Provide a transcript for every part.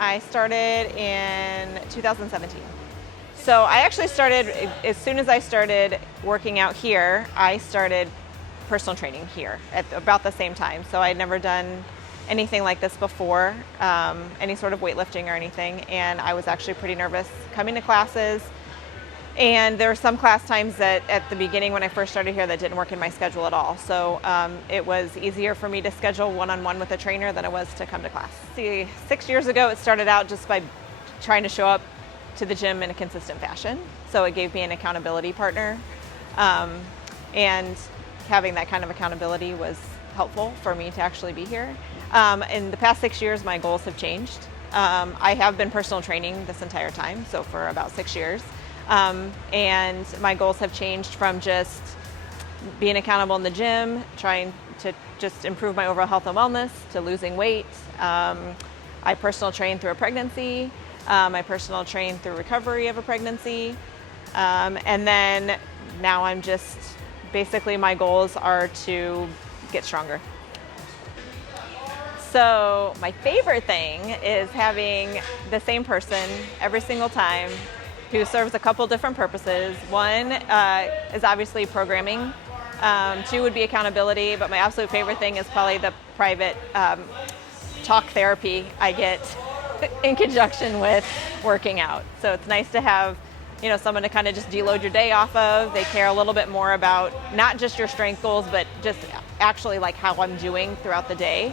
I started in 2017. So I actually started, as soon as I started working out here, I started personal training here at about the same time. So I'd never done anything like this before, any sort of weightlifting or anything, and I was actually pretty nervous coming to classes. And there were some class times that at the beginning when I first started here that didn't work in my schedule at all. So it was easier for me to schedule one-on-one with a trainer than it was to come to class. See, 6 years ago it started out just by trying to show up to the gym in a consistent fashion. So it gave me an accountability partner. And having that kind of accountability was helpful for me to actually be here. In the past 6 years, my goals have changed. I have been personal training this entire time, so for about 6 years. And my goals have changed from just being accountable in the gym, trying to just improve my overall health and wellness, to losing weight. I personal train through a pregnancy. I personal train through recovery of a pregnancy. And then now I'm just, basically my goals are to get stronger. So my favorite thing is having the same person every single time who serves a couple different purposes. One is obviously programming. Two would be accountability, but my absolute favorite thing is probably the private talk therapy I get in conjunction with working out. So it's nice to have, someone to kind of just deload your day off of. They care a little bit more about not just your strength goals, but just actually like how I'm doing throughout the day.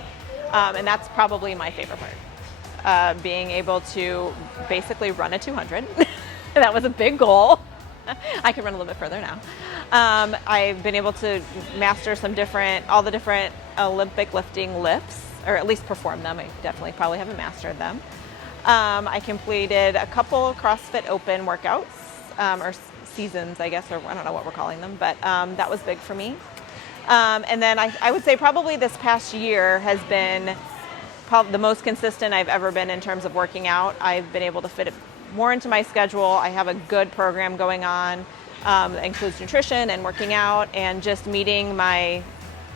And that's probably my favorite part. Being able to basically run a 200. That was a big goal. I can run a little bit further now. I've been able to master all the different Olympic lifting lifts, or at least perform them. I definitely probably haven't mastered them. I completed a couple CrossFit Open workouts, or seasons, I guess, or I don't know what we're calling them, but that was big for me. And then I would say probably this past year has been probably the most consistent I've ever been in terms of working out. I've been able to fit it more into my schedule. I have a good program going on that includes nutrition and working out and just meeting my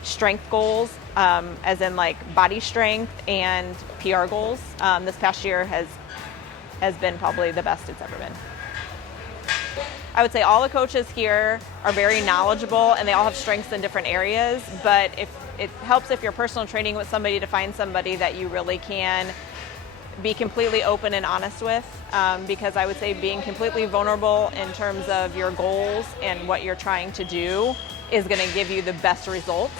strength goals, as in like body strength and PR goals. This past year has been probably the best it's ever been. I would say all the coaches here are very knowledgeable and they all have strengths in different areas, but it helps if you're personal training with somebody to find somebody that you really can be completely open and honest with, because I would say being completely vulnerable in terms of your goals and what you're trying to do is going to give you the best results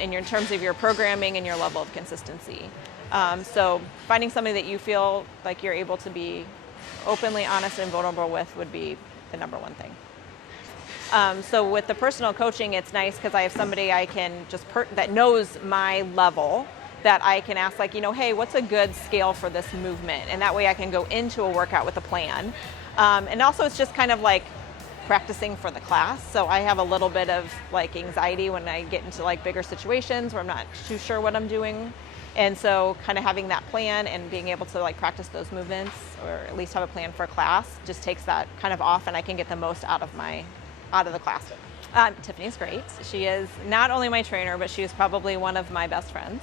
in terms of your programming and your level of consistency. So finding somebody that you feel like you're able to be openly honest and vulnerable with would be the number one thing. So with the personal coaching, it's nice because I have somebody I can just that knows my level, that I can ask like, hey, what's a good scale for this movement? And that way I can go into a workout with a plan. And also it's just kind of like practicing for the class. So I have a little bit of like anxiety when I get into like bigger situations where I'm not too sure what I'm doing. And so kind of having that plan and being able to like practice those movements, or at least have a plan for a class, just takes that kind of off, and I can get the most out of the class. Tiffany's great. She is not only my trainer, but she is probably one of my best friends.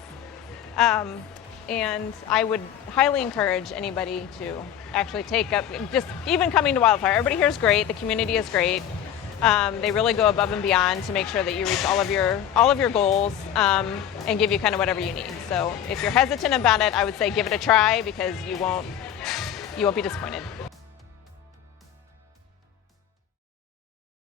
And I would highly encourage anybody to actually take up, just even coming to Wildfire. Everybody here is great. The community is great. They really go above and beyond to make sure that you reach all of your goals, and give you kind of whatever you need. So if you're hesitant about it, I would say give it a try, because you won't be disappointed.